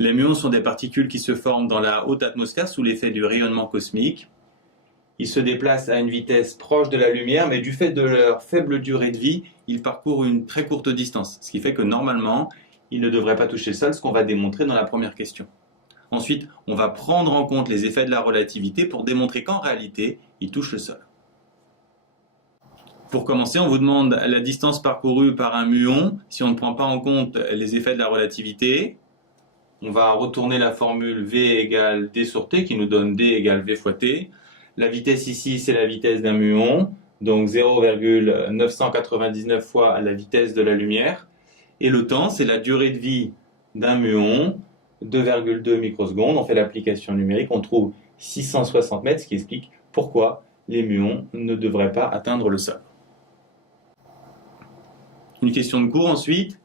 Les muons sont des particules qui se forment dans la haute atmosphère sous l'effet du rayonnement cosmique. Ils se déplacent à une vitesse proche de la lumière, mais du fait de leur faible durée de vie, ils parcourent une très courte distance, ce qui fait que normalement, ils ne devraient pas toucher le sol, ce qu'on va démontrer dans la première question. Ensuite, on va prendre en compte les effets de la relativité pour démontrer qu'en réalité, ils touchent le sol. Pour commencer, on vous demande la distance parcourue par un muon si on ne prend pas en compte les effets de la relativité. On va retourner la formule V égale D sur T qui nous donne D égale V fois T. La vitesse ici, c'est la vitesse d'un muon, donc 0,999 fois la vitesse de la lumière. Et le temps, c'est la durée de vie d'un muon, 2,2 microsecondes. On fait l'application numérique, on trouve 660 mètres, ce qui explique pourquoi les muons ne devraient pas atteindre le sol. Une question de cours ensuite.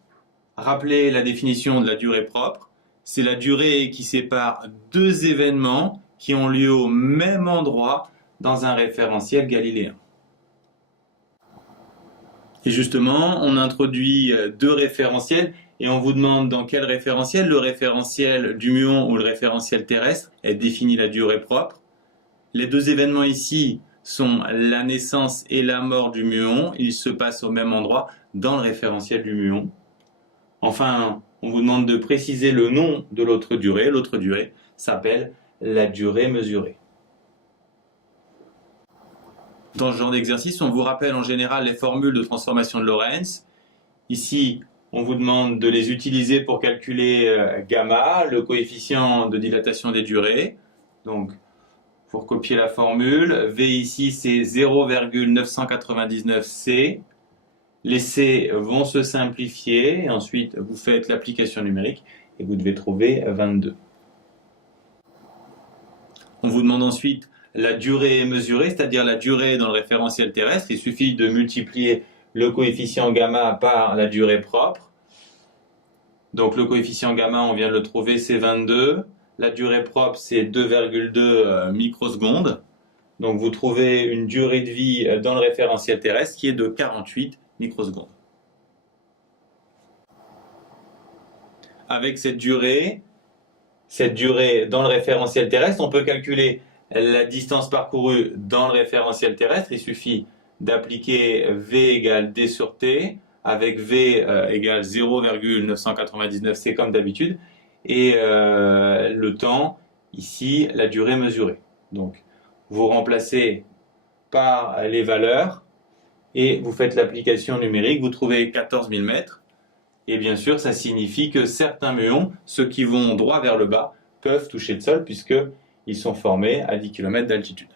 Rappelez la définition de la durée propre. C'est la durée qui sépare deux événements qui ont lieu au même endroit dans un référentiel galiléen. Et justement, on introduit deux référentiels et on vous demande dans quel référentiel, le référentiel du muon ou le référentiel terrestre, est défini la durée propre. Les deux événements ici sont la naissance et la mort du muon. Ils se passent au même endroit dans le référentiel du muon. Enfin, on vous demande de préciser le nom de l'autre durée. L'autre durée s'appelle la durée mesurée. Dans ce genre d'exercice, on vous rappelle en général les formules de transformation de Lorentz. Ici, on vous demande de les utiliser pour calculer gamma, le coefficient de dilatation des durées. Donc, pour copier la formule, V ici c'est 0,999 C. Les C vont se simplifier et ensuite vous faites l'application numérique et vous devez trouver 22. On vous demande ensuite la durée mesurée, c'est-à-dire la durée dans le référentiel terrestre. Il suffit de multiplier le coefficient gamma par la durée propre. Donc le coefficient gamma, on vient de le trouver, c'est 22. La durée propre, c'est 2,2 microsecondes. Donc vous trouvez une durée de vie dans le référentiel terrestre qui est de 48 microsecondes. Avec cette durée dans le référentiel terrestre, on peut calculer la distance parcourue dans le référentiel terrestre. Il suffit d'appliquer V égale D sur T, avec V égale 0,999 C comme d'habitude, et le temps, ici, la durée mesurée. Donc, vous remplacez par les valeurs, et vous faites l'application numérique, vous trouvez 14 000 mètres. Et bien sûr, ça signifie que certains muons, ceux qui vont droit vers le bas, peuvent toucher le sol puisqu'ils sont formés à 10 km d'altitude.